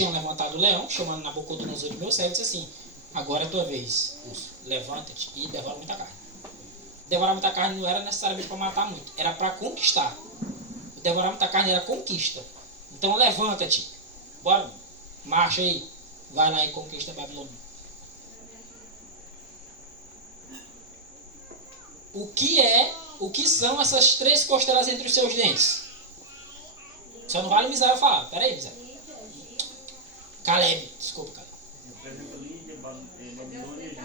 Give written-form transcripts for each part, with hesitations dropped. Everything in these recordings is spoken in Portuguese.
tinham levantado o leão, chamando Nabucodonosor de meu servo, e disse assim: agora é a tua vez, levanta-te e devora muita carne. Devorar muita carne não era necessariamente para matar muito, era para conquistar. Devorar muita carne era conquista. Então levanta-te, bora, marcha aí, vai lá e conquista a Babilônia. O que são essas 3 costelas entre os seus dentes? Só não vale o Misael falar. Pera aí, Misael. Caleb, desculpa, Caleb. Representa Lídia, Babilônia e Egito.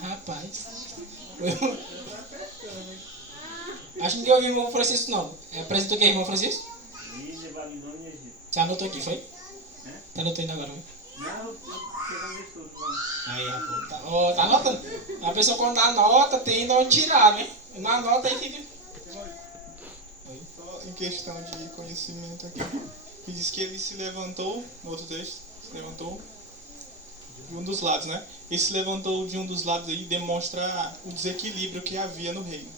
Rapaz. Acho que ninguém ouviu o irmão Francisco, não. Apresentou o que, irmão Francisco? Lídia, Babilônia e Egito. Você anotou aqui, foi? Tá anotando agora, né? Não, eu pegando isso tudo. Aí, tá anotando. A pessoa quando anota tem de onde tirar, né? Não anota aí fica. Só em questão de conhecimento aqui. Que diz que ele se levantou, no outro texto, se levantou de um dos lados, né? Ele se levantou de um dos lados aí demonstra o desequilíbrio que havia no reino,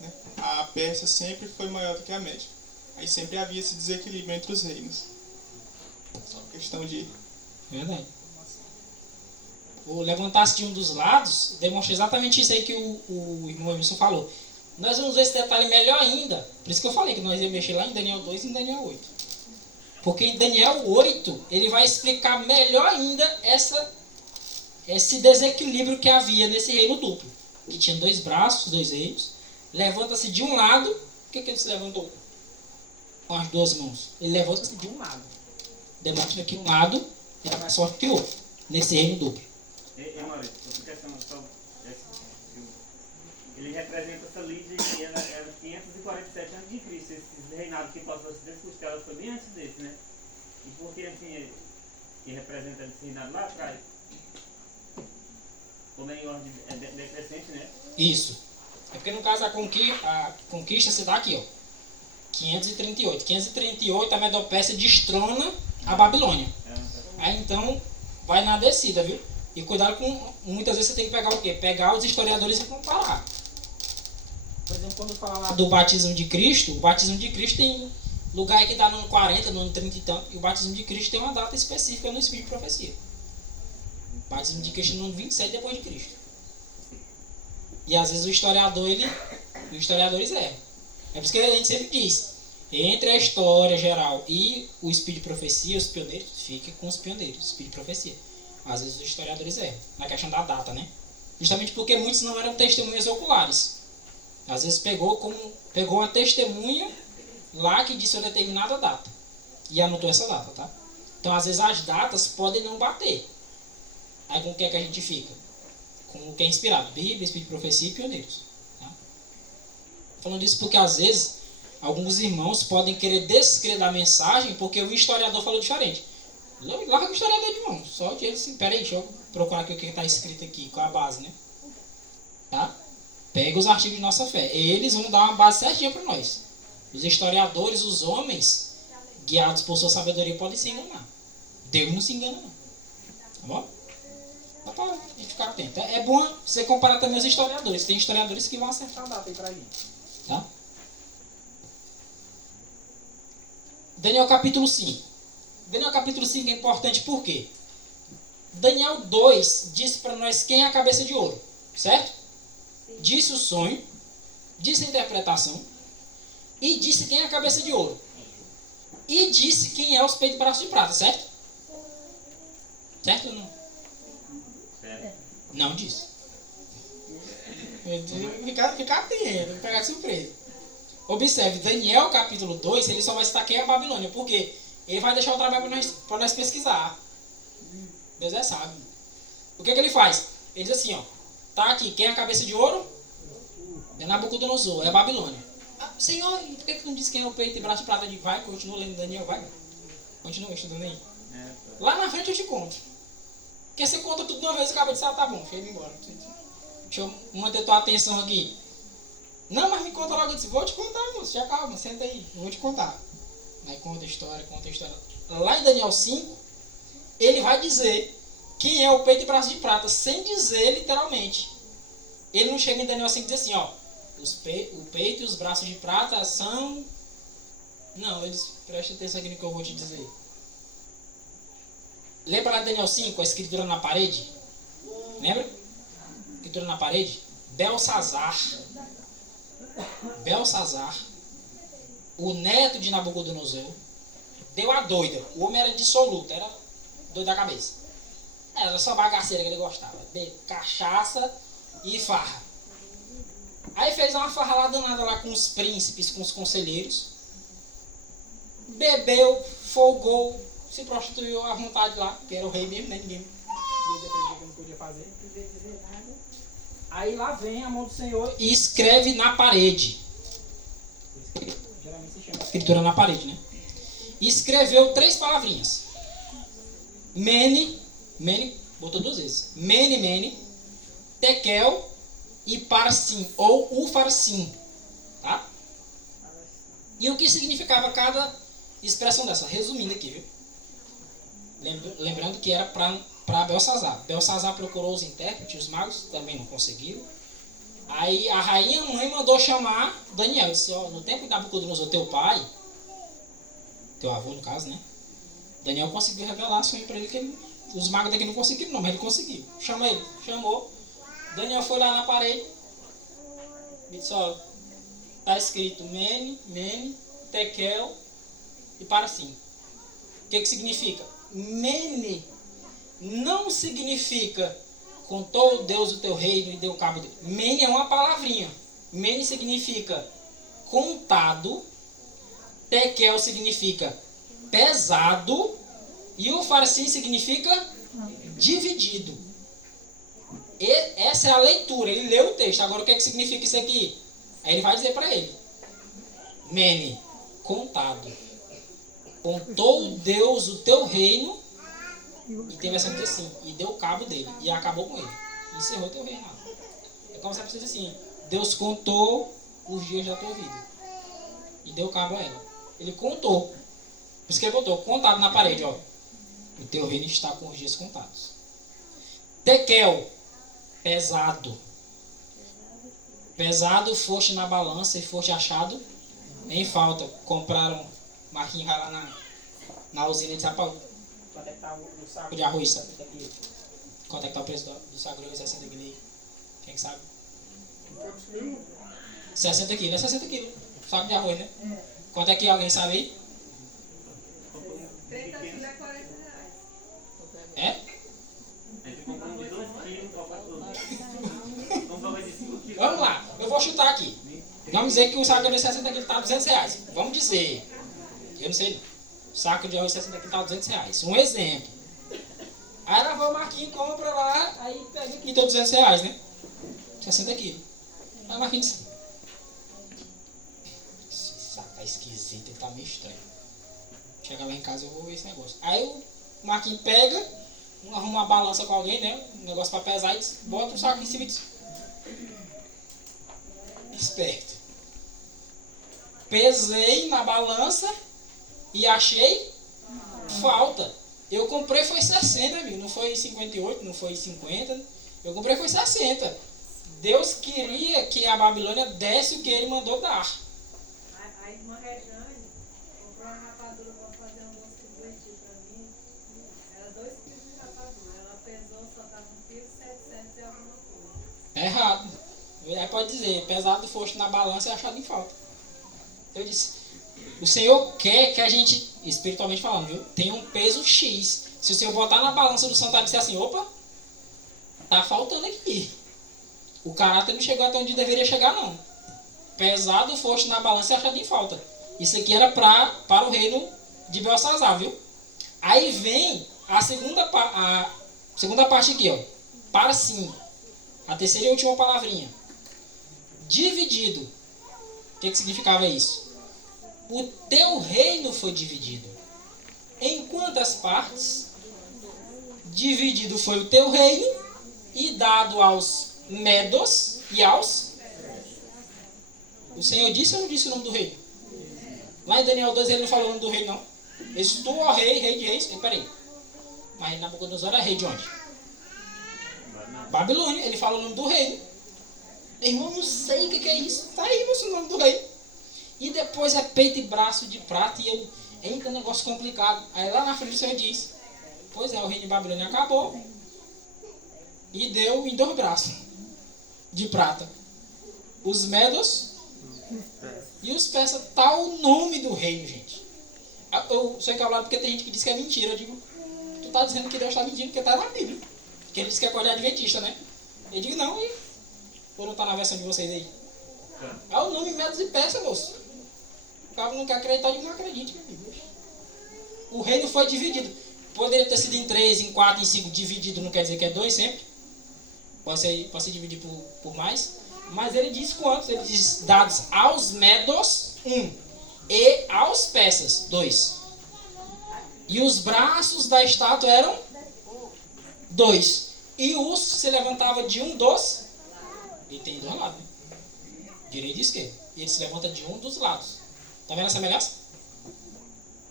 né? A Pérsia sempre foi maior do que a Média. Aí sempre havia esse desequilíbrio entre os reinos. Só questão de... Verdade. O levantar-se de um dos lados demonstra exatamente isso aí que o irmão Emerson falou. Nós vamos ver esse detalhe melhor ainda. Por isso que eu falei que nós íamos mexer lá em Daniel 2 e em Daniel 8. Porque em Daniel 8 ele vai explicar melhor ainda esse desequilíbrio que havia nesse reino duplo. Que tinha 2 braços, 2 reinos. Levanta-se de um lado. Por que ele se levantou? Com as 2 mãos. Ele levanta-se de um lado. Demonstra que um lado era mais forte que o outro. Nesse reino duplo. Maurício, outra questão só. Ele representa essa Lídia que era 547 a.C. Esse reinado que passou as 3 costelas foi bem antes desse, né? E por que assim que representa esse reinado lá atrás? Como é em ordem decrescente, né? Isso. É porque no caso a conquista se dá aqui, ó. 538. 538 a Medopécia destrona a Babilônia. Aí então vai na descida, viu? E cuidado com... Muitas vezes você tem que pegar o quê? Pegar os historiadores e comparar. Por exemplo, quando fala lá do batismo de Cristo, o batismo de Cristo tem lugar aí que dá no ano 40, no ano 30 e tanto, e o batismo de Cristo tem uma data específica no Espírito de Profecia. O batismo de Cristo no ano 27 depois de Cristo. E às vezes os historiadores erram. É por isso que a gente sempre diz, entre a história geral e o Espírito de Profecia, os pioneiros, fique com os pioneiros, o Espírito de Profecia. Às vezes os historiadores erram, na questão da data, né? Justamente porque muitos não eram testemunhas oculares. Às vezes pegou uma testemunha lá que disse uma determinada data. E anotou essa data, tá? Então às vezes as datas podem não bater. Aí com o que é que a gente fica? Com o que é inspirado. Bíblia, Espírito de Profecia e pioneiros. Tá? Falando isso porque às vezes alguns irmãos podem querer descrer da mensagem porque o historiador falou diferente. Larga o historiador de mão. Só que ele assim, peraí, deixa eu procurar aqui o que está escrito aqui, qual é a base, né? Tá? Pega os artigos de nossa fé. Eles vão dar uma base certinha para nós. Os historiadores, os homens, guiados por sua sabedoria, podem se enganar. Deus não se engana, não. Tá bom? Dá pra gente ficar atento. É bom você comparar também os historiadores. Tem historiadores que vão acertar a data aí pra gente. Tá? Daniel capítulo 5. Daniel capítulo 5 é importante por quê? Daniel 2 diz para nós quem é a cabeça de ouro. Certo? Disse o sonho, disse a interpretação e disse quem é a cabeça de ouro. E disse quem é os peitos e braços de prata, certo? Certo ou não? Certo. Não disse. Fica atento, pegar de surpresa. Observe, Daniel capítulo 2, ele só vai citar quem é a Babilônia, porque ele vai deixar o trabalho para nós pesquisar. Deus é sábio. O que ele faz? Ele diz assim, ó. Tá aqui, quem é a cabeça de ouro? É Nabucodonosor, é a Babilônia. Ah, Senhor, por que não disse quem é o peito e braço de prata? Vai, continua lendo Daniel, vai. Continua estudando aí. Lá na frente eu te conto. Porque você conta tudo de uma vez e acaba de dizer, tá bom, deixa eu ir embora. Deixa eu manter tua atenção aqui. Não, mas me conta logo. Eu disse, vou te contar, moço, já calma, senta aí, vou te contar. Aí conta a história. Lá em Daniel 5, ele vai dizer quem é o peito e braço de prata, sem dizer literalmente. Ele não chega em Daniel 5 e diz assim, ó, o peito e os braços de prata são... Não, eles prestem atenção aqui no que eu vou te dizer. Lembra lá de Daniel 5, a escritura na parede? Lembra? Escritura na parede? Belsazar, o neto de Nabucodonosor, deu a doida. O homem era dissoluto, era doido da cabeça. Era só bagaceira que ele gostava. Cachaça e farra. Aí fez uma farra lá danada lá com os príncipes, com os conselheiros. Bebeu, folgou, se prostituiu à vontade lá, que era o rei mesmo, né? Ninguém não podia fazer. Aí lá vem a mão do Senhor e escreve na parede. Geralmente se chama escritura na parede, né? E escreveu 3 palavrinhas. Mene, botou 2 vezes. Mene, tekel e parsim, ou ufarsim. Tá? E o que significava cada expressão dessa? Resumindo aqui, viu? Lembrando que era para Belsazar. Belsazar procurou os intérpretes, os magos, também não conseguiram. Aí a rainha mãe mandou chamar Daniel. Disse, ó, no tempo de Nabucodonosor, teu pai, teu avô no caso, né? Daniel conseguiu revelar sonho para ele, que os magos daqui não conseguiram não, mas ele conseguiu. Chama ele, chamou. Daniel foi lá na parede. E disse, ó, tá escrito Mene, Tekel e Parsim. O que significa? Mene não significa contou Deus o teu reino e deu cabo dele. Mene é uma palavrinha. Mene significa contado. Tekel significa pesado. E o farsim significa dividido. E essa é a leitura. Ele leu o texto. Agora o que significa isso aqui? Aí ele vai dizer para ele. Mene, contado. Contou Deus o teu reino. E tem versão que assim. E deu cabo dele. E acabou com ele. E encerrou teu reinado. É como se você diz assim. Deus contou os dias da tua vida. E deu cabo a ela. Ele contou. Por isso que ele botou. Contado na parede, ó. O teu reino está com os dias contados. Tekel. Pesado. Pesado, foste na balança e foste achado em falta. Compraram Marquinhos lá na usina de Sapau. Quanto é que está o saco de arroz? Quanto é que está o preço do saco de arroz? 60 quilos. Quem que sabe? 60 quilos, é 60 quilos. Saco de arroz, né? Quanto é que alguém sabe aí? 30 quilos é 40 reais. É? A gente comprou um de 2 quilos, toca tudo. Comprou de 5 quilos. Vamos lá, eu vou chutar aqui. Vamos dizer que o saco de arroz 60 quilos está 200 reais. Vamos dizer. Eu não sei não. O saco de arroz 60 quilos está 200 reais. Um exemplo. Aí ela vai o Marquinhos, compra lá, aí pega aqui, tá 200 reais, né? 60 quilos. Aí o Marquinhos diz, esse saco tá esquisito, ele tá meio estranho. Chega lá em casa, eu vou ver esse negócio. Aí o Marquinhos pega, arruma uma balança com alguém, né? Um negócio pra pesar e diz, bota o saco em cima e diz, esperto. Pesei na balança e achei falta. Eu comprei foi 60, amigo. Não foi 58, não foi 50. Eu comprei foi 60. Deus queria que a Babilônia desse o que ele mandou dar. A irmã Rejane comprou uma rapadura para fazer um doce de leite para mim. Era 2 quilos de rapadura. Ela pesou, só estava 1,7 kg e alguma coisa. É errado. Aí pode dizer, pesado foste na balança e achado em falta. Eu disse, o Senhor quer que a gente, espiritualmente falando, viu, tenha um peso X. Se o Senhor botar na balança do santuário e disser assim, opa, tá faltando aqui. O caráter não chegou até onde deveria chegar, não. Pesado foste na balança e achado em falta. Isso aqui era para o reino de Belsazar, viu? Aí vem a segunda parte aqui, ó. Para sim. A terceira e última palavrinha. Dividido. O que significava isso? O teu reino foi dividido. Em quantas partes? Dividido foi o teu reino e dado aos medos e aos... O Senhor disse ou não disse o nome do reino? Lá em Daniel 2 ele não falou o nome do reino, não. Ele disse, tu, ó rei, rei de reis. Peraí. Mas Nabucodonosor era rei de onde? Babilônia. Ele fala o nome do reino. Irmão, não sei o que é isso. Tá aí o nome do reino. E depois é peito e braço de prata. E eu, eita, negócio complicado. Aí lá na frente o Senhor diz, Pois é, o reino de Babilônia acabou e deu em 2 braços de prata. Os medos e os persas. Tá o nome do reino, gente. Eu sou encabulado porque tem gente que diz que é mentira. Eu digo, tu tá dizendo que Deus está mentindo porque tá na Bíblia. Porque ele diz que é coisa adventista, né? Eu digo, não, e ou não tá na versão de vocês aí? É o nome medos e persas, moço. O cara não quer acreditar, eu digo, não acredite, meu amigo. O reino foi dividido. Poderia ter sido em 3, em 4, em 5. Dividido não quer dizer que é 2 sempre. Pode ser dividido por mais. Mas ele diz quantos? Ele diz dados aos medos, 1. E aos persas, 2. E os braços da estátua eram 2. E o urso se levantava de um dos. Ele tem 2 lados, né? Direito e esquerdo. E ele se levanta de um dos lados. Tá vendo a semelhança?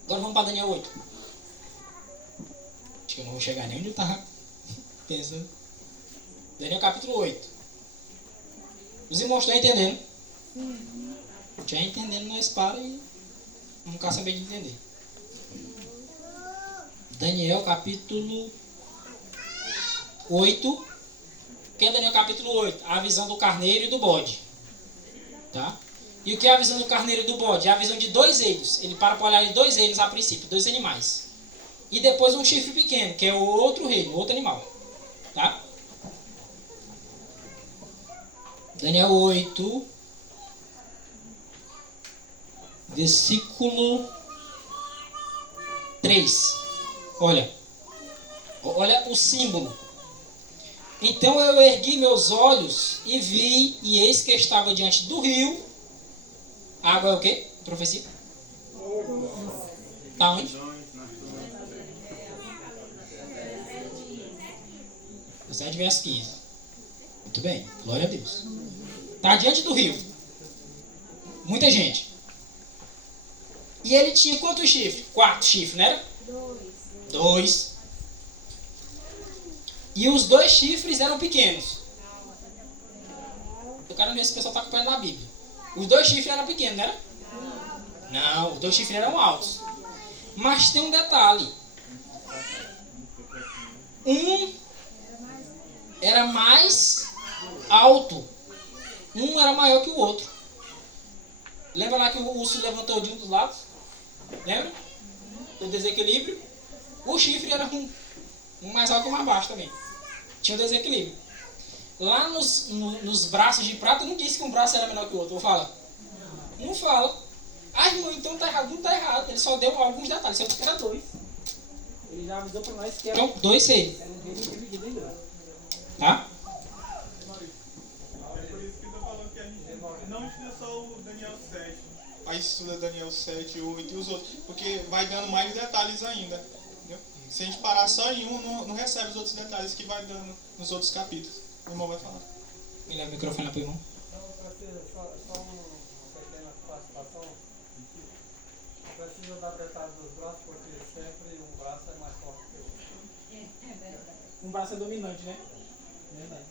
Agora vamos para Daniel 8. Acho que eu não vou chegar nem onde eu estava pensando. Daniel capítulo 8. Os irmãos estão entendendo? Já entendendo, nós para e vamos ficar sabendo de entender. Daniel capítulo 8. O que é Daniel capítulo 8? A visão do carneiro e do bode. Tá? E o que é a visão do carneiro e do bode? É a visão de 2 eidos. Ele para olhar de 2 eidos a princípio, 2 animais. E depois um chifre pequeno, que é o outro reino, outro animal. Tá? Daniel 8, versículo 3. Olha o símbolo. Então eu ergui meus olhos e vi, e eis que estava diante do rio. Água é o quê? Profecia? Tá onde? O 7 verso 15. Muito bem, glória a Deus. Está diante do rio. Muita gente. E ele tinha quantos chifres? 4 chifres, não era? 2. E os 2 chifres eram pequenos. Eu quero ver se o pessoal está acompanhando na Bíblia. Os 2 chifres eram pequenos, não era? Não, os 2 chifres eram altos. Mas tem um detalhe. Um era mais alto. Um era maior que o outro. Lembra lá que o urso levantou de um dos lados? Lembra? O desequilíbrio. O chifre era um mais alto e um mais baixo também. Tinha um desequilíbrio. Lá nos braços de prata não disse que um braço era menor que o outro. Ou fala? Não fala. Ah, irmão, então tá errado. Não tá errado. Ele só deu alguns detalhes. Só que era 2. Ele já avisou pra nós que eram 2 reinos. Era um reino dividido em 2. Tá? É por isso que eu tô falando que a gente não estuda só o Daniel 7. Aí estuda Daniel 7, 8 e os outros. Porque vai dando mais detalhes ainda. Entendeu? Se a gente parar só em um, não recebe os outros detalhes que vai dando nos outros capítulos. O irmão vai falar. Me leva o microfone lá pro irmão. Só uma pequena participação. Precisa dar detalhes dos braços, porque sempre um braço é mais forte que o outro. Um braço é dominante, né? Verdade.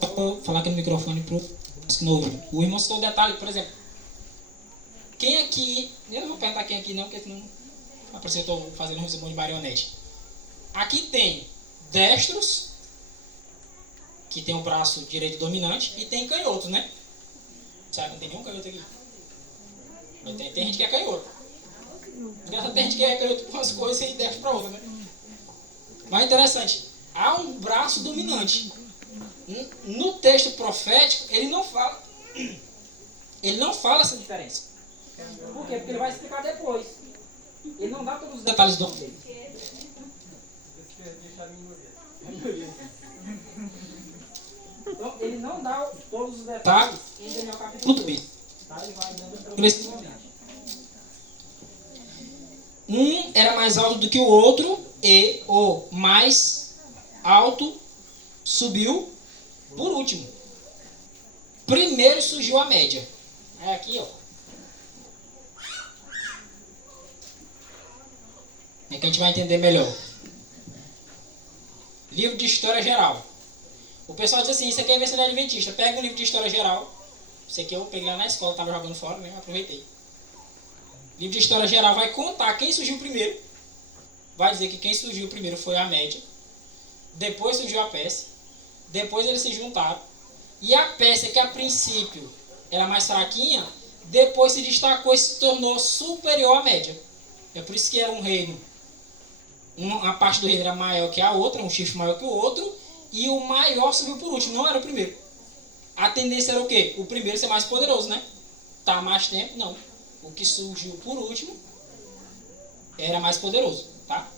Só vou falar aqui no microfone pro novo. O irmão citou o detalhe, por exemplo. Quem aqui. Eu não vou perguntar quem aqui não, porque senão apareceu que eu estou fazendo um resumo de marionete. Aqui tem destros, que tem o braço direito dominante, e tem canhoto, né? Sabe, não tem nenhum canhoto aqui. Mas tem gente que é canhoto. Tem gente que é canhoto com umas coisas e destro para outra, né? Mas é interessante. Há um braço dominante. No texto profético, ele não fala essa diferença. Por quê? Porque ele vai explicar depois. Ele não dá todos os detalhes do dele. Então, ele não dá todos os detalhes em Daniel capítulo 2. Tá? Ele vai dando progressivamente. Um era mais alto do que o outro, e o mais alto subiu por último. Primeiro surgiu a média. É aqui, ó. É que a gente vai entender melhor. Livro de História Geral. O pessoal diz assim, isso aqui é versão adventista. Pega um livro de História Geral. Isso aqui eu peguei lá na escola, estava jogando fora, né? Aproveitei. livro de história geral vai contar quem surgiu primeiro. Vai dizer que quem surgiu primeiro foi a Média. Depois surgiu a Pérsia. Depois eles se juntaram. E a Pérsia, que a princípio era mais fraquinha, depois se destacou e se tornou superior à Média. É por isso que era um reino. Uma parte do reino era maior que a outra, um chifre maior que o outro, e o maior subiu por último, não era o primeiro. A tendência era o quê? O primeiro ser mais poderoso, né? Tá mais tempo? Não. O que surgiu por último era mais poderoso, tá?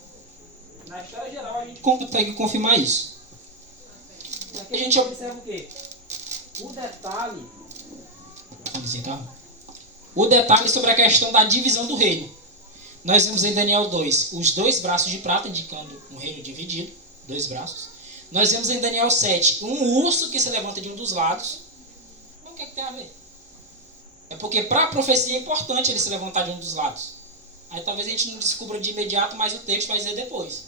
Na história geral a gente consegue confirmar isso. Aqui a gente observa o quê? O detalhe... Vamos dizer, tá? O detalhe sobre a questão da divisão do reino. Nós vemos em Daniel 2 os 2 braços de prata, indicando um reino dividido, 2 braços. Nós vemos em Daniel 7 um urso que se levanta de um dos lados. Mas o que é que tem a ver? É porque para a profecia é importante ele se levantar de um dos lados. Aí talvez a gente não descubra de imediato, mas o texto vai dizer depois.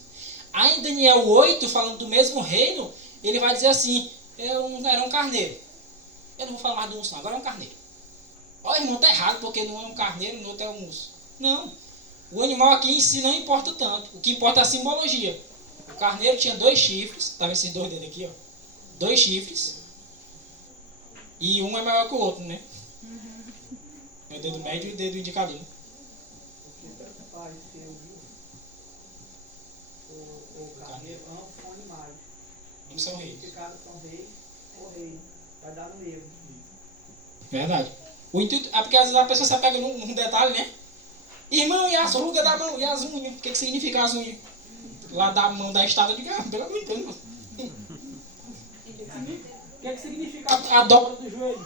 Aí em Daniel 8, falando do mesmo reino, ele vai dizer assim, era um carneiro. Eu não vou falar mais do urso não, agora é um carneiro. Ó, irmão, tá errado, porque não é um carneiro, no outro é um urso. Não. O animal aqui em si não importa tanto. O que importa é a simbologia. O carneiro tinha 2 chifres. Tá vendo esses 2 dedos aqui, ó? 2 chifres. E um é maior que o outro, né? É o dedo médio e o dedo indicador. O que pareceu, o carneiro, ambos são animais. Ambos são reis. Que cada são reis ou rei. Vai dar no erro. Verdade. O intuito é porque às vezes a pessoa se apega num detalhe, né? Irmão, e as rugas da mão? E as unhas? O que significa as unhas? Lá da mão da estada de garra, pelo amor de Deus. O que significa a dobra do joelho?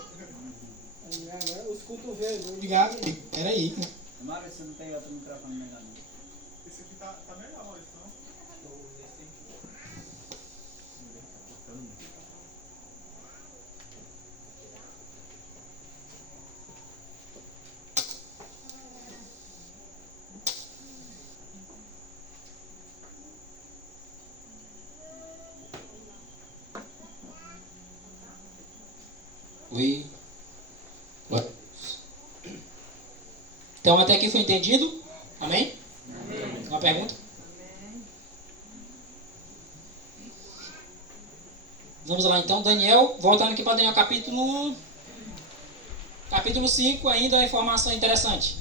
Os cotovelos. Obrigado. Peraí. Mário, você não tem outro microfone melhor não? Esse aqui tá melhor, Maurício, não? Oi. Então até aqui foi entendido? Amém? Amém. Uma pergunta? Amém. Vamos lá então, Daniel, voltando aqui para Daniel capítulo 5, ainda uma informação interessante.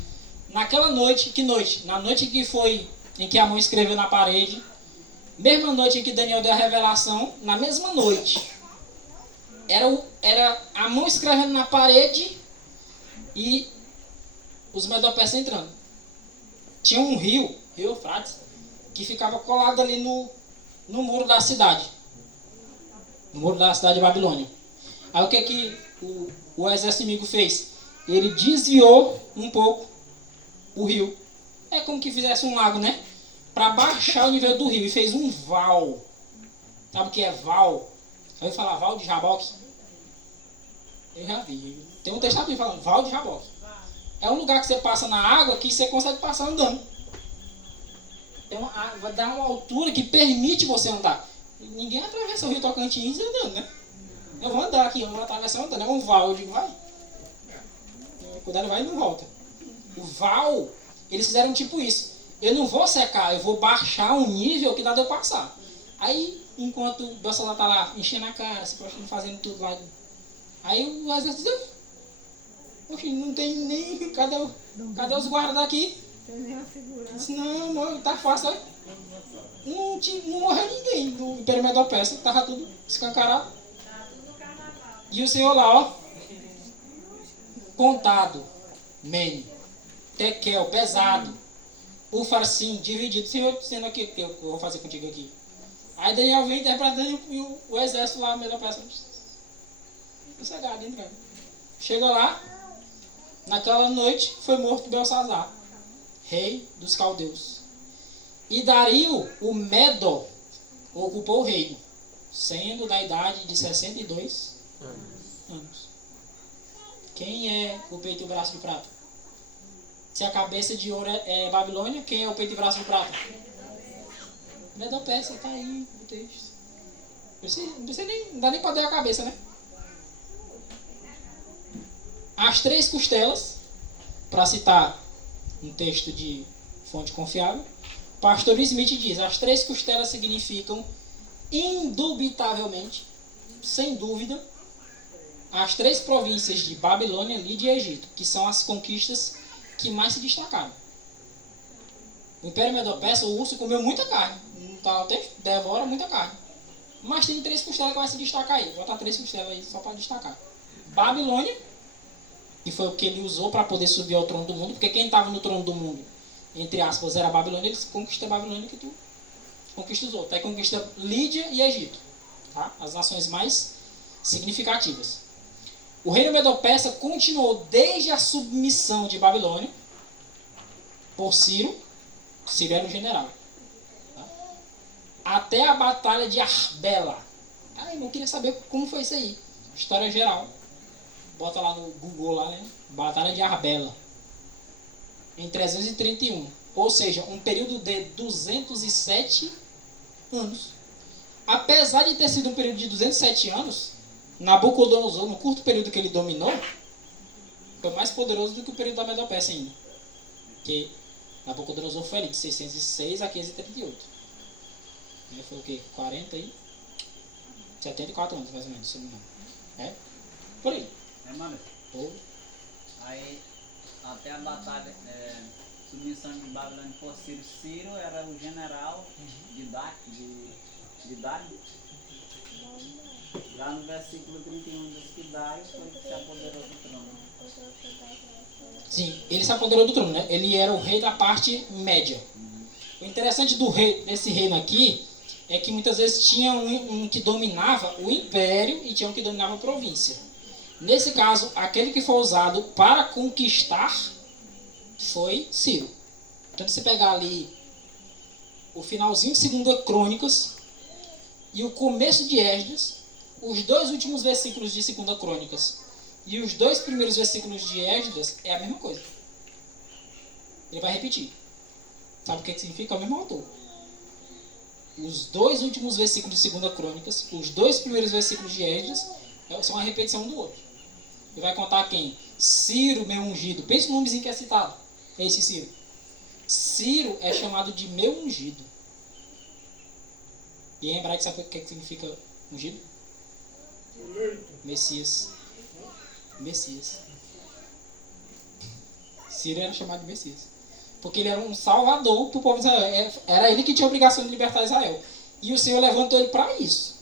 Naquela noite, que noite? Na noite que foi em que a mão escreveu na parede, mesma noite em que Daniel deu a revelação, na mesma noite, era a mão escrevendo na parede e os Medo-Persas entrando. Tinha um rio Eufrates, que ficava colado ali no muro da cidade. No muro da cidade de Babilônia. Aí o que o exército inimigo fez? Ele desviou um pouco o rio. É como que fizesse um lago, né? Para baixar o nível do rio. E fez um val. Sabe o que é val? Já ouviu falar val de Jaboque? Eu já vi. Tem um texto aqui falando val de Jaboque. É um lugar que você passa na água que você consegue passar andando. Então vai dar uma altura que permite você andar. Ninguém atravessa o rio Tocantins andando, né? Eu vou andar aqui, eu vou atravessar andando. É um val, eu digo, vai. Quando ele vai, ele não volta. O val, eles fizeram tipo isso. Eu não vou secar, eu vou baixar um nível que dá de eu passar. Aí, enquanto o Bolsonaro tá lá enchendo a cara, se prostrando, fazendo tudo lá. Aí o exército diz, poxa, não tem nem... Cadê os guardas daqui? Tem nenhuma segurança. Disse, não, tá fácil. Não morreu ninguém do Império Medo-Persa, tava tudo escancarado. Tá tudo no carnaval. E o Senhor lá, ó, contado, Mene, Tekel, pesado, o farsim, dividido. Senhor, dizendo aqui o que eu vou fazer contigo aqui. Aí Daniel vem interpretando e o exército lá, Medo-Persa, sossegado, entrando. Chega lá, naquela noite foi morto Belsazar, rei dos caldeus. E Dario, o Medo, ocupou o reino, sendo da idade de 62 anos. Quem é o peito e o braço de prata? Se a cabeça de ouro é Babilônia, quem é o peito e braço de prata? Medo-Persa, está aí no texto. Não dá nem para dar a cabeça, né? As 3 costelas, para citar um texto de fonte confiável, pastor Smith diz: as 3 costelas significam indubitavelmente, sem dúvida, as 3 províncias de Babilônia, Lídia e Egito, que são as conquistas que mais se destacaram. O Império Medo-Persa, o urso comeu muita carne, não tá o texto? Devora muita carne. Mas tem 3 costelas que vai se destacar aí. Vou botar 3 costelas aí só para destacar. Babilônia, que foi o que ele usou para poder subir ao trono do mundo, porque quem estava no trono do mundo, entre aspas, era a Babilônia, ele conquista a Babilônia que tu conquista os outros. Aí conquista Lídia e Egito, tá? As nações mais significativas. O reino Medo-Persa continuou desde a submissão de Babilônia por Ciro. Ciro era um general, tá? Até a batalha de Arbela. Eu queria saber como foi isso aí. História geral. Bota lá no Google lá, né? Batalha de Arbela. Em 331. Ou seja, um período de 207 anos. Apesar de ter sido um período de 207 anos, Nabucodonosor, no curto período que ele dominou, foi mais poderoso do que o período da Medo-Persa ainda. Que Nabucodonosor foi ali de 606 a 538. Foi o quê? 40 e 74 anos, mais ou menos, se não me engano. É? Por aí. Mano, aí até a batalha, submissão de Babilônia por Ciro. Ciro era o general de Dário. Lá no versículo 31 diz que Dário foi que se apoderou do trono. Sim, ele se apoderou do trono, né? Ele era o rei da parte média. O interessante desse reino aqui é que muitas vezes tinha um que dominava o império e tinha um que dominava a província. Nesse caso, aquele que foi usado para conquistar foi Ciro. Então, se você pegar ali o finalzinho de 2 Crônicas e o começo de Esdras, os 2 últimos versículos de 2 Crônicas e os 2 primeiros versículos de Esdras é a mesma coisa. Ele vai repetir. Sabe o que significa? É o mesmo autor. Os 2 últimos versículos de 2 Crônicas, os 2 primeiros versículos de Esdras são uma repetição um do outro. E vai contar quem? Ciro, meu ungido. Pensa no nomezinho que é citado. É esse Ciro. Ciro é chamado de meu ungido. E em hebraico sabe o que significa ungido? Messias. Ciro era chamado de Messias. Porque ele era um salvador para o povo de Israel. Era ele que tinha a obrigação de libertar Israel. E o Senhor levantou ele para isso.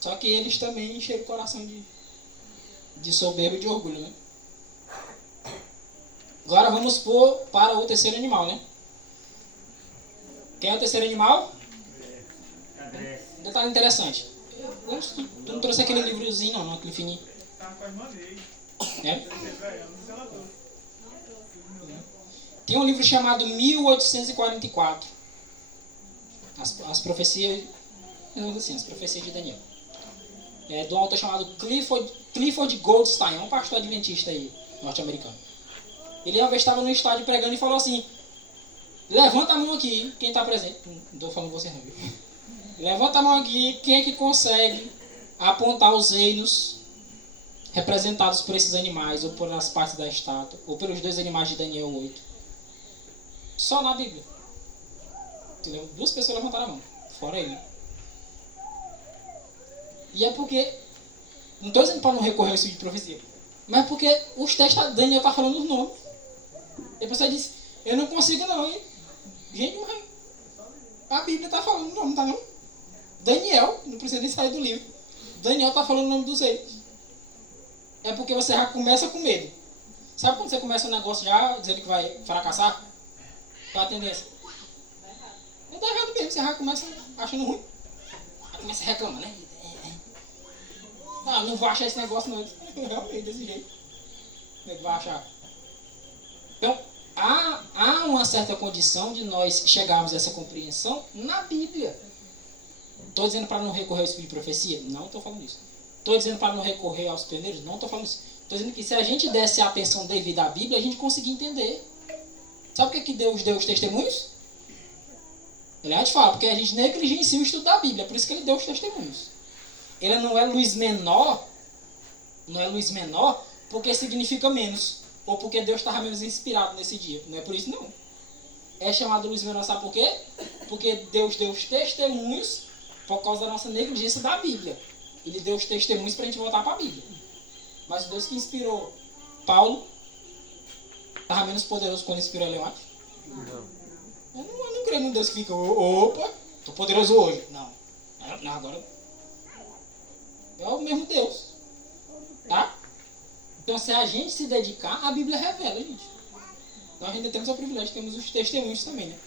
Só que eles também encheram o coração de soberba e de orgulho, né? Agora vamos para o terceiro animal, né? Quem é o terceiro animal? Um detalhe interessante. Tu não trouxe aquele livrozinho não, aquele fininho. É? Tem um livro chamado 1844. As profecias, assim, as profecias de Daniel. É do autor chamado Clifford Goldstein, um pastor adventista aí, norte-americano. Ele uma vez estava no estádio pregando e falou assim: levanta a mão aqui, quem está presente. Não estou falando você não, viu? Levanta a mão aqui, quem é que consegue apontar os reinos representados por esses animais, ou por as partes da estátua, ou pelos 2 animais de Daniel 8. Só na Bíblia. 2 pessoas levantaram a mão, fora ele. E é porque, não estou dizendo para não recorrer ao espírito de profecia, mas porque os textos, Daniel está falando os nomes. E a pessoa disse: eu não consigo não, hein? Gente, mas a Bíblia está falando o nome, tá não? Daniel, não precisa nem sair do livro. Daniel está falando o nome dos reis. É porque você já começa com medo. Sabe quando você começa um negócio já dizendo que vai fracassar? Qual a tendência? Não dá errado mesmo, você já começa achando ruim. Já começa a reclamar, né? Não vou achar esse negócio não. Realmente, desse jeito. Como é que vai achar? Então, há uma certa condição de nós chegarmos a essa compreensão na Bíblia. Estou dizendo para não recorrer ao espírito de profecia? Não estou falando isso. Estou dizendo para não recorrer aos peneiros? Não estou falando isso. Estou dizendo que se a gente desse a atenção devida à Bíblia, a gente conseguia entender. Sabe o que Deus deu os testemunhos? Ele a gente fala, porque a gente negligencia o estudo da Bíblia, por isso que ele deu os testemunhos. Ele não é luz menor, porque significa menos. ou porque Deus estava menos inspirado nesse dia. Não é por isso, não. É chamado luz menor, sabe por quê? Porque Deus deu os testemunhos por causa da nossa negligência da Bíblia. Ele deu os testemunhos para a gente voltar para a Bíblia. Mas Deus que inspirou Paulo estava menos poderoso quando inspirou Leão? Eu não creio num Deus que fica, opa, estou poderoso hoje. Não, agora é o mesmo Deus. Tá? Então, se a gente se dedicar, a Bíblia revela, gente. Nós ainda temos o privilégio, temos os testemunhos também, né?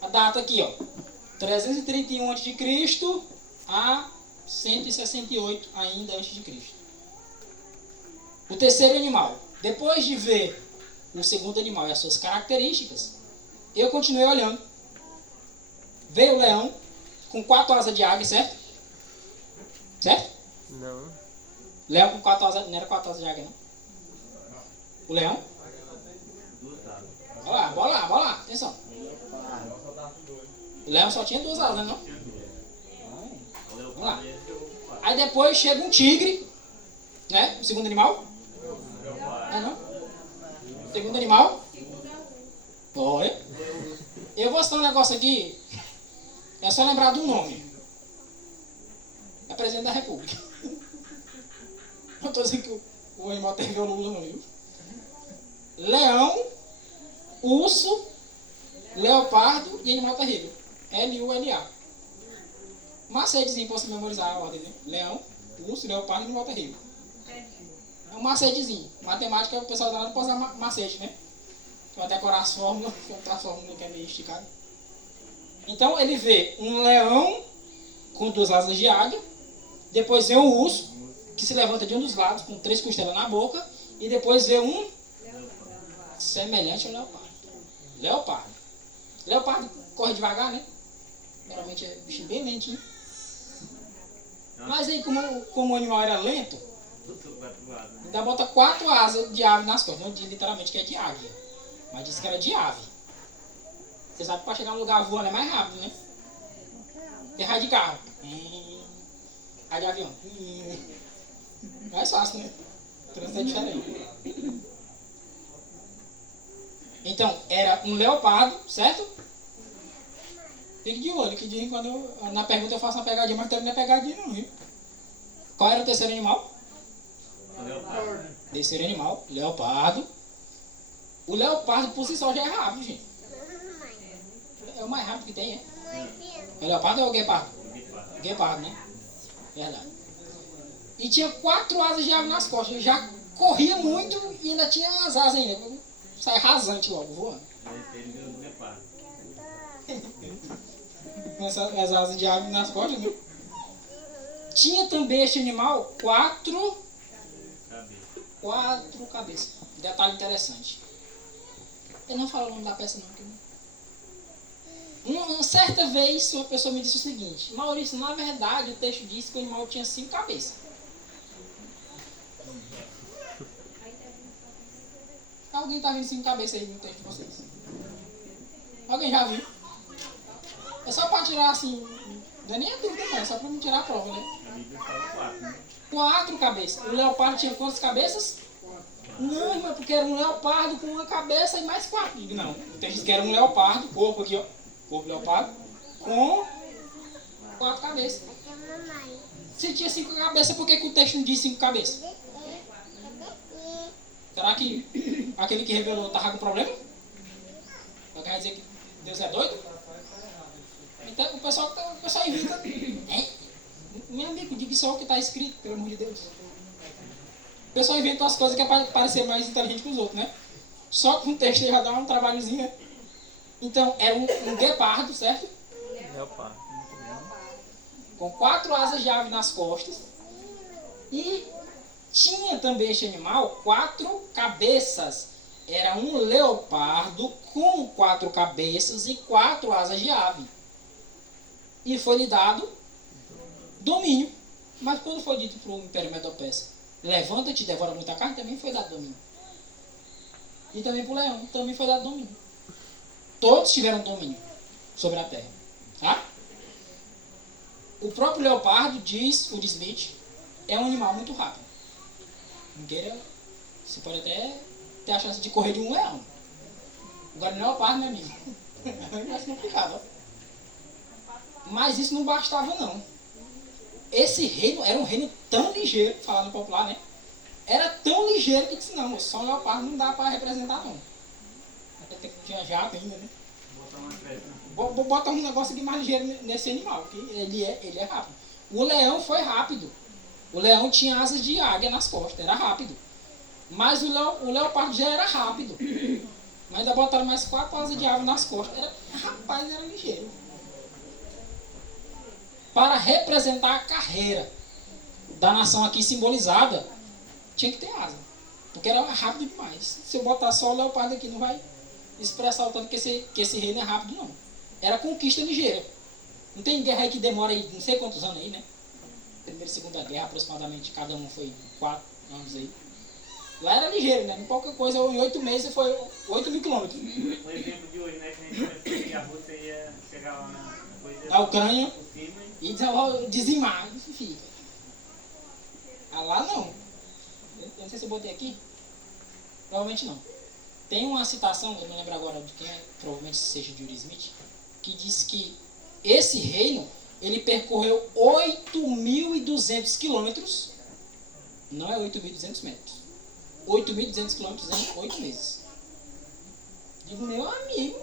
A data aqui, ó. 331 a.C. a 168 ainda antes de Cristo. O terceiro animal. Depois de ver o segundo animal e as suas características, eu continuei olhando. Veio o leão com 4 asas de águia, certo? Certo? Não. Leão com 4 asas, não era 4 asas de águia, não? O leão? Bora lá, atenção. O leão só tinha 2 asas, não? Vamos lá. Aí depois chega um tigre, né? O segundo animal? Não? Segundo animal? Olha. Eu vou citar um negócio aqui. É só lembrar do nome. É presidente da República. Não estou dizendo que o animal tem que ver o Lula, não, viu? Leão, urso, leopardo e animal terrível. L-U-L-A. Macetezinho para você memorizar a ordem, né? Leão, urso, leopardo e animal terrível. É um macetezinho. Matemática, o pessoal da hora pode usar macete, né? Vai decorar as fórmulas, outras fórmulas que é meio esticado. Então ele vê um leão com 2 asas de águia, depois vê um urso que se levanta de um dos lados com 3 costelas na boca, e depois vê um semelhante ao leopardo. Leopardo corre devagar, né? Geralmente é bicho bem lentinho. Mas aí, como o animal era lento, ainda bota 4 asas de ave nas costas. Não diz literalmente que é de águia, mas disse que era de ave. Você sabe que para chegar num lugar voando é mais rápido, né? Tem raio de carro. Raio de avião. Mais fácil, né? O trânsito é diferente. Então, era um leopardo, certo? Fique de olho, que dizem quando na pergunta eu faço uma pegadinha, mas também não é pegadinha não, viu? Qual era o terceiro animal? Leopardo. Terceiro animal, leopardo. O leopardo por si só já é rápido, gente. É o mais rápido que tem, é? É o leopardo ou o guepardo? Guepardo, né? Verdade. E tinha 4 asas de ave nas costas. Ele já corria muito e ainda tinha as asas ainda. Sai rasante logo, voando. Ele viu o guepardo. As asas de ave nas costas, viu? Tinha também este animal 4 cabeças. Detalhe interessante. Eu não falo o nome da peça não. Porque uma certa vez uma pessoa me disse o seguinte: Maurício, na verdade o texto diz que o animal tinha 5 cabeças. Alguém está vendo 5 cabeças aí no texto de vocês? Alguém já viu? É só para tirar assim, não é nem a dúvida não, é só para me tirar a prova, né? A Bíblia fala 4, né? 4 cabeças. O leopardo tinha quantas cabeças? Não, irmão, porque era um leopardo com uma cabeça e mais 4. Não, o texto diz que era um leopardo, corpo aqui, ó. Corpo leopardo, com 4 cabeças. Se tinha 5 cabeças, por que o texto não diz 5 cabeças? Será que aquele que revelou estava com problema? Quer dizer que Deus é doido? Então o pessoal inventa. Meu amigo, diga só o que está escrito, pelo amor de Deus. O pessoal inventa umas coisas que é para parecer mais inteligente que os outros, né? Só com o texto já dá um trabalhozinho, né? Então, era um guepardo, certo? Leopardo. Com 4 asas de ave nas costas. E tinha também este animal 4 cabeças. Era um leopardo com 4 cabeças e 4 asas de ave. E foi lhe dado domínio. Mas quando foi dito para o Império Medo-Persa, levanta-te e devora muita carne, também foi dado domínio. E também para o leão, também foi dado domínio. Todos tiveram domínio sobre a terra. Tá? O próprio leopardo, diz o Smith, é um animal muito rápido. Você pode até ter a chance de correr de um leão. Agora não é o leopardo, meu amigo. É mais complicado. Mas isso não bastava, não. Esse reino era um reino tão ligeiro, falando popular, né? Era tão ligeiro que disse, não, só um leopardo não dá para representar, não. Até que tinha jato ainda, né? Botar uma pedra. Vou botar um negócio aqui mais ligeiro nesse animal, porque ele é rápido. O leão foi rápido. O leão tinha asas de águia nas costas, era rápido. Mas o leopardo já era rápido. Mas ainda botaram mais 4 asas de águia nas costas. Rapaz, era ligeiro. Para representar a carreira da nação aqui simbolizada, tinha que ter asa. Porque era rápido demais. Se eu botar só o leopardo aqui, não vai expressar o tanto que esse reino é rápido, não. Era conquista ligeira. Não tem guerra aí que demora aí, não sei quantos anos aí, né? Primeira e Segunda Guerra, aproximadamente, cada um foi 4 anos aí. Lá era ligeiro, né? Em pouca coisa, em 8 meses foi 8 mil quilômetros. O exemplo de hoje, né? Que a gente pensou que a Rússia ia chegar lá na coisa Na Ucrânia por cima e dizimar. Fica. Ah, lá não. Eu não sei se eu botei aqui. Provavelmente não. Tem uma citação, eu não lembro agora de quem é, provavelmente seja de Yuri Smith, que diz que esse reino, ele percorreu 8.200 quilômetros, não é 8.200 metros, 8.200 quilômetros em 8 meses. Digo, meu amigo,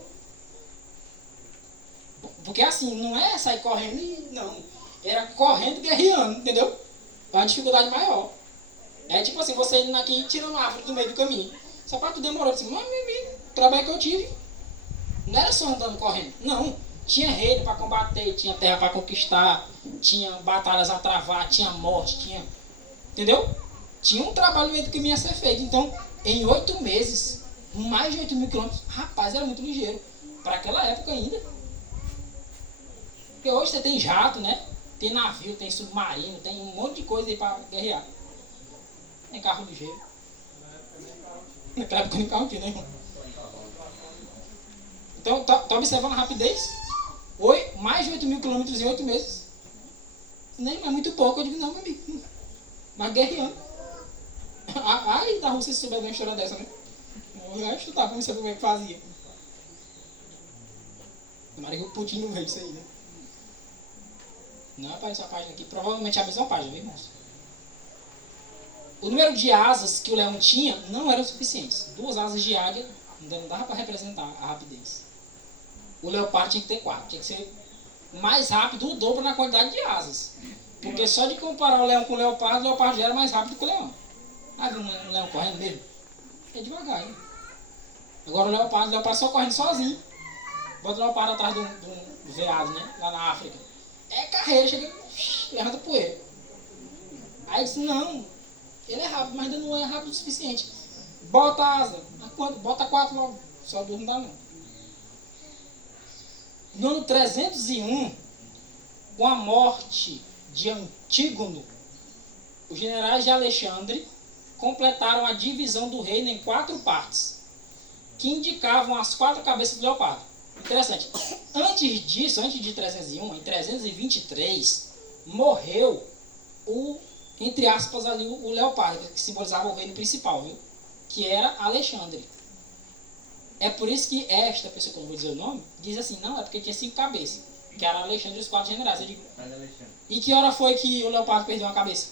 porque assim, não é sair correndo e não, era correndo e guerreando, entendeu? É uma dificuldade maior. É tipo assim, você indo aqui e tirando árvore do meio do caminho. Só para tu demorou assim, mas o trabalho que eu tive não era só andando correndo, não. Tinha reino para combater, tinha terra para conquistar, tinha batalhas a travar, tinha morte, tinha. Entendeu? Tinha um trabalho no meio do caminho a ser feito. Então, em 8 meses, mais de 8 mil quilômetros, rapaz, era muito ligeiro. Para aquela época ainda. Porque hoje você tem jato, né? Tem navio, tem submarino, tem um monte de coisa aí para guerrear. Tem carro ligeiro. Naquela época nem carro tinha, né, irmão? Então, tá observando a rapidez? Mais de 8 mil quilômetros em 8 meses. Nem é muito pouco, eu digo, não, meu amigo. Mas guerreando. Ai, da Rússia se souber de uma história dessa, né? Eu ia estudar pra saber como é que fazia. Tomara que o Putin não veja isso aí, né? Não apareceu a página aqui, provavelmente é a mesma página, viu, irmãos? O número de asas que o leão tinha não eram suficientes. 2 asas de águia ainda não dava para representar a rapidez. O leopardo tinha que ter 4. Tinha que ser mais rápido, o dobro na quantidade de asas. Porque só de comparar o leão com o leopardo já era mais rápido que o leão. Ah, viu um leão correndo mesmo? É devagar, hein? Agora o leopardo só correndo sozinho. Bota o leopardo atrás de um veado, né? Lá na África. É carreira, chega e levanta poeira. Aí disse, não. Ele é rápido, mas ainda não é rápido o suficiente. Bota a asa. Bota 4 logo. Só 2 não dá não. No ano 301, com a morte de Antígono, os generais de Alexandre completaram a divisão do reino em 4 partes, que indicavam as 4 cabeças do leopardo. Interessante. Antes disso, antes de 301, em 323, morreu entre aspas, ali o leopardo, que simbolizava o reino principal, viu? Que era Alexandre. É por isso que esta pessoa, que eu não vou dizer o nome, diz assim, não, é porque tinha 5 cabeças, que era Alexandre e os 4 generais. Eu digo, e que hora foi que o leopardo perdeu uma cabeça?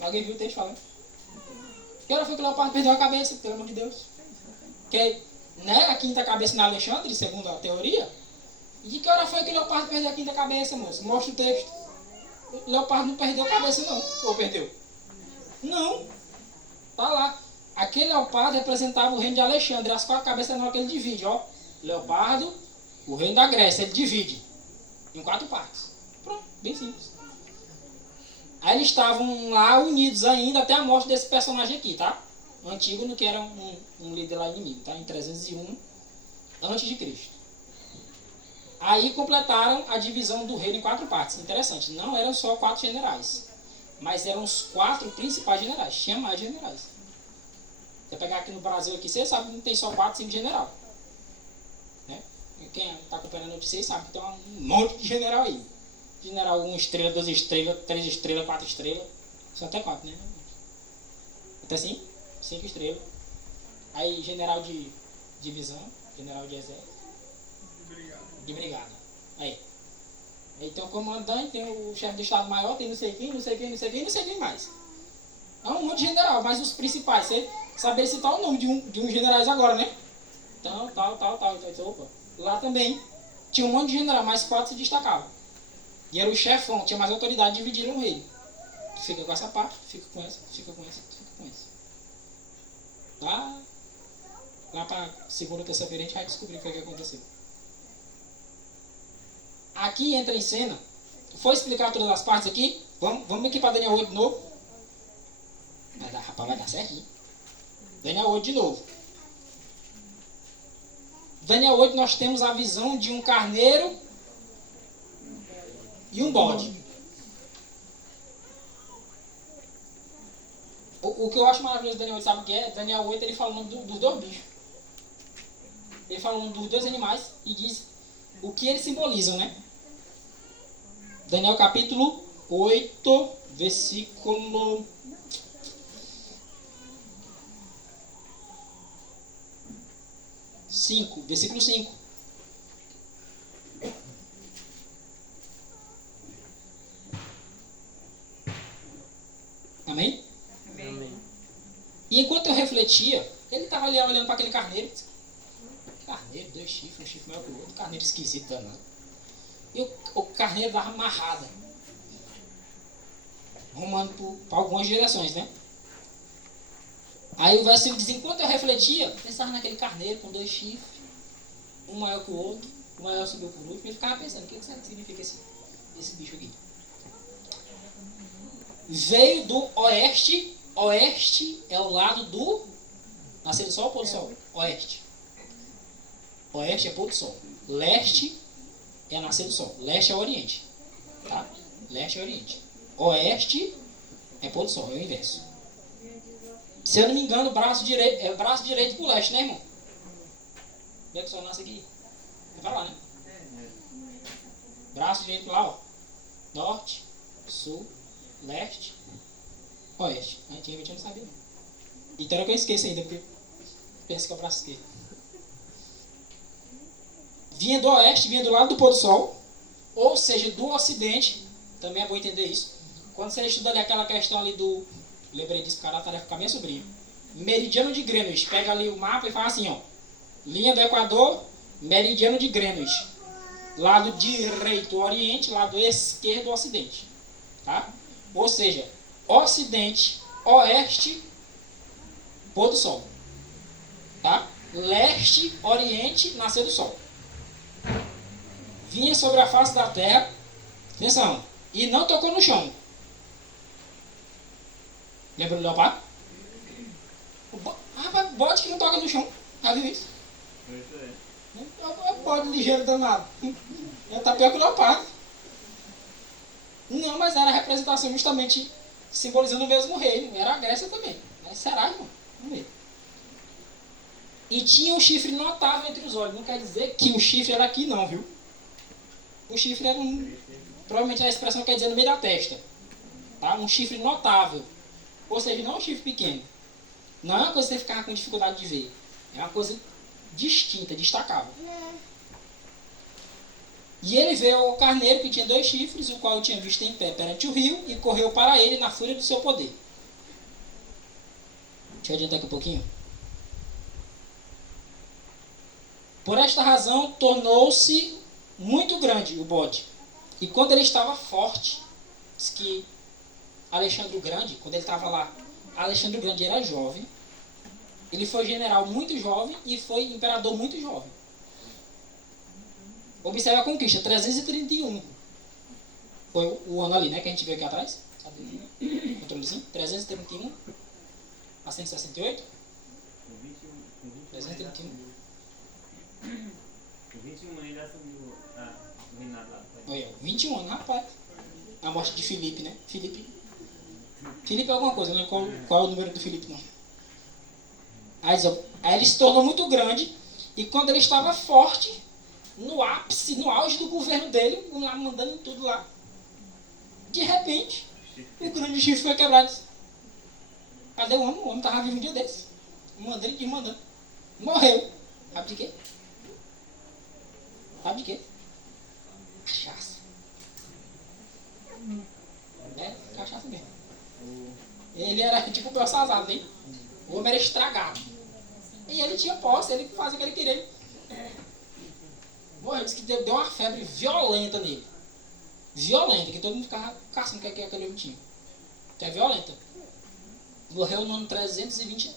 Alguém viu o texto falando? Que hora foi que o leopardo perdeu a cabeça, pelo amor de Deus? Que, né, a 5ª cabeça na Alexandre, segundo a teoria. E de que hora foi que o leopardo perdeu a 5ª cabeça, moço? Mostra o texto. O leopardo não perdeu a cabeça, não. Ou perdeu? Não. Tá lá. Aquele leopardo representava o reino de Alexandre. As 4 cabeças não é que ele divide, ó. Leopardo, o reino da Grécia, ele divide em 4 partes. Pronto, bem simples. Aí eles estavam lá unidos ainda até a morte desse personagem aqui, tá? O Antígono, que era um líder lá inimigo, tá? Em 301 a.C. Aí completaram a divisão do reino em 4 partes. Interessante, não eram só 4 generais, mas eram os 4 principais generais. Tinha mais generais. Se você pegar aqui no Brasil, aqui, você sabe que não tem só 4, 5 general. Né? Quem está acompanhando a notícia sabe que tem um monte de general aí. General 1 estrela, 2 estrelas, 3 estrelas, 4 estrelas. São até 4, né? Até assim? 5 estrelas. Aí general de divisão, general de exército, de brigada. Aí tem o comandante, tem o chefe do Estado-Maior, tem não sei quem mais. É um monte de general, mas os principais, você saber citar o nome de uns generais agora, né? Então, tal. Então, opa. Lá também tinha um monte de general, mas 4 se destacavam. E era o chefão, tinha mais autoridade, dividiram o reino. Fica com essa parte, fica com essa. Lá para segunda ou terça-feira a gente vai descobrir o que aconteceu. Aqui entra em cena. Foi explicar todas as partes aqui? Vamos aqui para Daniel 8 de novo. Vai dar certinho. Daniel 8 de novo. Daniel 8 nós temos a visão de um carneiro e um bode. O que eu acho maravilhoso do Daniel 8, sabe o que é? Daniel 8 ele fala o nome dos dois bichos. Ele fala o nome dos dois animais e diz o que eles simbolizam, né? Daniel capítulo 8, versículo 5. Versículo 5. Amém? Amém. E enquanto eu refletia, ele estava ali olhando para aquele carneiro. Carneiro, 2 chifres, um chifre maior que o outro. Carneiro esquisito danado. E o carneiro dava amarrada. Rumando para algumas direções, né? Aí o versículo diz, enquanto eu refletia, pensava naquele carneiro com 2 chifres, um maior que o outro, o maior subiu por último, e eu ficava pensando, o que significa esse bicho aqui? Veio do oeste. Oeste é o lado do nascer do sol ou pôr do sol? Oeste. Oeste é pôr do sol. Leste é nascer do sol. Leste é o oriente. Tá? Leste é o oriente. Oeste é pôr do sol, é o inverso. Se eu não me engano, braço direito pro leste, né, irmão? Como é que o sol nasce aqui? É pra lá, né? Braço direito lá, ó. Norte, sul, leste, oeste. Antigamente eu não sabia, não. Então era que eu esqueço ainda, porque penso que é o braço esquerdo. Vinha do oeste, vinha do lado do pôr do sol, ou seja, do ocidente. Também é bom entender isso. Quando você estuda ali aquela questão ali do... Lembrei disso, cara, a tarefa com a minha sobrinha. Meridiano de Greenwich. Pega ali o mapa e fala assim, ó. Linha do Equador, meridiano de Greenwich. Lado direito, oriente, lado esquerdo, ocidente. Tá? Ou seja, ocidente, oeste, pôr do sol. Tá? Leste, oriente, nascer do sol. Vinha sobre a face da terra, atenção, e não tocou no chão. Lembra do leopardo? Rapaz, bode que não toca no chão. Já viu isso? É bode ligeiro danado. Tá pior que o leopardo. Não, mas era a representação justamente simbolizando o mesmo reino. Era a Grécia também. Mas será, irmão? Vamos ver. E tinha um chifre notável entre os olhos. Não quer dizer que o chifre era aqui, não, viu? O chifre era provavelmente a expressão quer dizer no meio da testa. Tá? Um chifre notável. Ou seja, não é um chifre pequeno. Não é uma coisa que você ficar com dificuldade de ver. É uma coisa distinta, destacável. E ele veio ao carneiro que tinha 2 chifres, o qual eu tinha visto em pé perante o rio, e correu para ele na fúria do seu poder. Deixa eu adiantar aqui um pouquinho. Por esta razão, tornou-se muito grande o bode. E quando ele estava forte, diz que Alexandre o Grande, quando ele estava lá, Alexandre o Grande era jovem, ele foi general muito jovem e foi imperador muito jovem. Observe a conquista, 331. Foi o ano ali, né, que a gente viu aqui atrás. Controlezinho, 331 a 168. 331. Com 21 anos ele assumiu o reinado lá. Olha, 21 anos, rapaz. A morte de Filipe, né? Filipe é alguma coisa, não lembro qual é o número do Filipe, não. Aí ele se tornou muito grande, e quando ele estava forte, no ápice, no auge do governo dele, lá mandando tudo lá, de repente, o grande chifre foi quebrado. Cadê o homem? O homem tava vivo um dia desse. Mandando ele desmandando. Morreu. Sabe de quê? Sabe de quê? Cachaça. É, cachaça mesmo. Ele era tipo o Belsazar, né? O homem era estragado. E ele tinha posse, ele fazia o que ele queria. Morreu, disse que deu uma febre violenta nele. Violenta, que todo mundo ficava caçando o que aquele homem tinha. Que é violenta. Morreu no ano 323.